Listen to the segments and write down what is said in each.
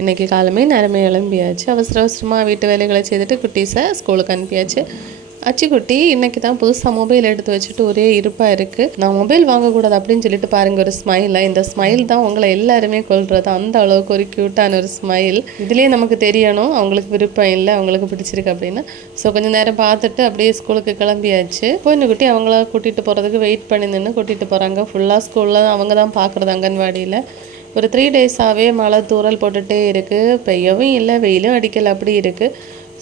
இன்றைக்கி காலமே நேரமே எழும்பியாச்சு. அவசர அவசரமாக வீட்டு வேலைகளை செய்துட்டு குட்டீஸை ஸ்கூலுக்கு அனுப்பியாச்சு. அச்சுக்குட்டி இன்றைக்கி தான் புதுசாக மொபைல் எடுத்து வச்சுட்டு ஒரே இருப்பாக இருக்குது. நான் மொபைல் வாங்கக்கூடாது அப்படின்னு சொல்லிட்டு பாருங்கள் ஒரு ஸ்மைலை. இந்த ஸ்மைல் தான் உங்களை எல்லாருமே கொள்வது. அந்த அளவுக்கு ஒரு க்யூட்டான ஒரு ஸ்மைல். இதுலேயே நமக்கு தெரியணும் அவங்களுக்கு விருப்பம் இல்லை, அவங்களுக்கு பிடிச்சிருக்கு அப்படின்னு. ஸோ கொஞ்சம் நேரம் பார்த்துட்டு அப்படியே ஸ்கூலுக்கு கிளம்பியாச்சு. பொண்ணுக்குட்டி அவங்கள கூட்டிகிட்டு போகிறதுக்கு வெயிட் பண்ணி நின்று கூட்டிகிட்டு போகிறாங்க. ஃபுல்லாக ஸ்கூலில் அவங்க தான் பார்க்குறது. அங்கன்வாடியில் ஒரு 3 டேஸாகவே மழை தூறல் போட்டுகிட்டே இருக்குது. பெய்யவும் இல்லை, வெயிலும் அடிக்கலை, அப்படி இருக்குது.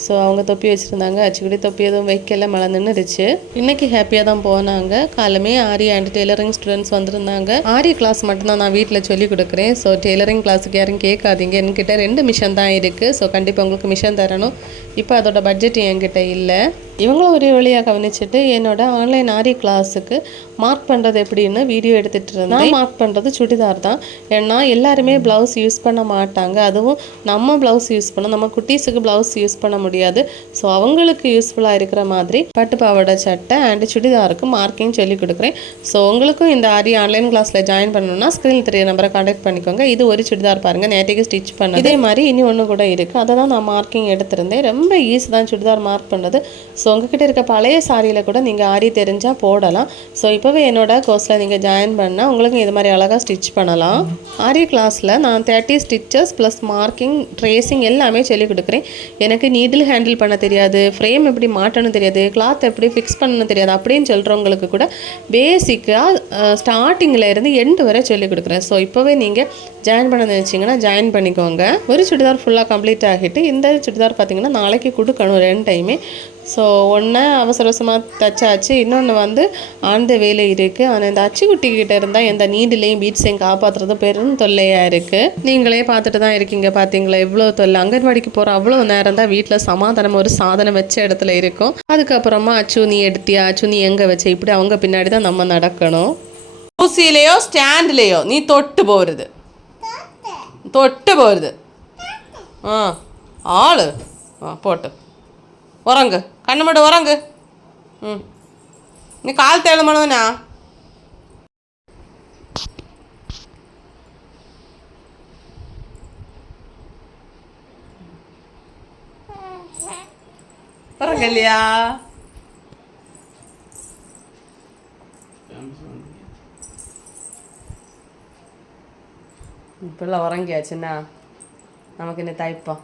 ஸோ அவங்க தொப்பி வச்சுருந்தாங்க. அச்சுக்குடி தொப்பி எதுவும் வைக்கல, மழை நின்றுடுச்சு. இன்றைக்கி ஹாப்பியாக தான் போனாங்க. காலமே ஆரி அண்ட் டெய்லரிங் ஸ்டூடெண்ட்ஸ் வந்திருந்தாங்க. ஆரி கிளாஸ் மட்டும்தான் நான் வீட்டில் சொல்லிக் கொடுக்குறேன். ஸோ டெய்லரிங் கிளாஸுக்கு யாரும் கேட்காதீங்க. என்கிட்ட 2 மிஷின் தான் இருக்குது. ஸோ கண்டிப்பாக உங்களுக்கு மிஷின் தரணும். இப்போ அதோட பட்ஜெட் என்கிட்ட இல்லை. இவங்களும் ஒரே வழியாக கவனிச்சுட்டு என்னோட ஆன்லைன் ஆரி கிளாஸுக்கு மார்க் பண்ணுறது எப்படின்னு வீடியோ எடுத்துகிட்டு இருந்தேன். நான் மார்க் பண்ணுறது சுடிதார் தான். ஏன்னா எல்லாருமே ப்ளவுஸ் யூஸ் பண்ண மாட்டாங்க. அதுவும் நம்ம ப்ளவுஸ் யூஸ் பண்ணோம், நம்ம குட்டீஸுக்கு ப்ளவுஸ் யூஸ் பண்ண முடியாது. ஸோ அவங்களுக்கு யூஸ்ஃபுல்லாக இருக்கிற மாதிரி பட்டு பாவாடை சட்டை அண்ட் சுடிதாருக்கு மார்க்கிங் சொல்லி கொடுக்குறேன். ஸோ உங்களுக்கும் இந்த ஆரி ஆன்லைன் கிளாஸில் ஜாயின் பண்ணணும்னா ஸ்க்ரீனில் 3 நம்பரை கான்டாக்ட் பண்ணிக்கோங்க. இது ஒரு சுடிதார் பாருங்கள், நேற்றுக்கு ஸ்டிச் பண்ண. இதே மாதிரி இனி ஒன்று கூட இருக்குது. அதை தான் நான் மார்க்கிங் எடுத்திருந்தேன். ரொம்ப ஈஸி தான் சுடிதார் மார்க் பண்ணுறது. ஸோ உங்ககிட்ட இருக்க பழைய சாரியில் கூட நீங்கள் ஆரி தெரிஞ்சால் போடலாம். ஸோ இப்போவே என்னோட கோர்ஸில் நீங்கள் ஜாயின் பண்ணால் உங்களுக்கு இது மாதிரி அழகாக ஸ்டிச் பண்ணலாம். ஆரி கிளாஸில் நான் 30 ஸ்டிச்சஸ் ப்ளஸ் மார்க்கிங் ட்ரேசிங் எல்லாமே சொல்லிக் கொடுக்குறேன். எனக்கு நீடில் ஹேண்டில் பண்ண தெரியாது, ஃப்ரேம் எப்படி மாட்டணும் தெரியாது, கிளாத் எப்படி ஃபிக்ஸ் பண்ணணும் தெரியாது அப்படின்னு சொல்கிறவங்களுக்கு கூட பேசிக்காக ஸ்டார்டிங்கில் இருந்து எண்டு வரை சொல்லிக் கொடுக்குறேன். ஸோ இப்போவே நீங்கள் ஜாயின் பண்ண நினச்சிங்கன்னா ஜாயின் பண்ணிக்கோங்க. ஒரு சுடிதார் ஃபுல்லாக கம்ப்ளீட் ஆகிட்டு இந்த சுடிதார் பார்த்திங்கன்னா நாளைக்கு கொடுக்கணும் 2 டைமே. ஸோ ஒன்று அவசர அவசரமாக தச்சாச்சு, இன்னொன்று வந்து ஆழ்ந்த வேலை இருக்குது. ஆனால் இந்த அச்சுக்குட்டிக்கிட்ட இருந்தால் எந்த நீடிலையும் பீட்ஸையும் காப்பாற்றுறது பெரும் தொல்லையாக இருக்குது. நீங்களே பார்த்துட்டு தான் இருக்கீங்க. பார்த்தீங்களா எவ்வளோ தொல்லை. அங்கன்வாடிக்கு போகிற அவ்வளோ நேரம் தான் வீட்டில் சமாதானம் ஒரு சாதனம் வச்ச இடத்துல இருக்கும். அதுக்கப்புறமா அச்சு நீ எடுத்தியா, அச்சு நீ எங்கே வச்ச, இப்படி அவங்க பின்னாடி தான் நம்ம நடக்கணும். ஊசியிலையோ ஸ்டாண்ட்லேயோ நீ தொட்டு போகிறது ஆளு போட்டு உறங்கு, கண்ணு மட்டும் உறங்கு. நீ கால் தேட மணுவனா உறங்க இல்லையா? இப்பெல்லாம் உறங்கியாச்சுன்னா நமக்கு என்ன தைப்போம்.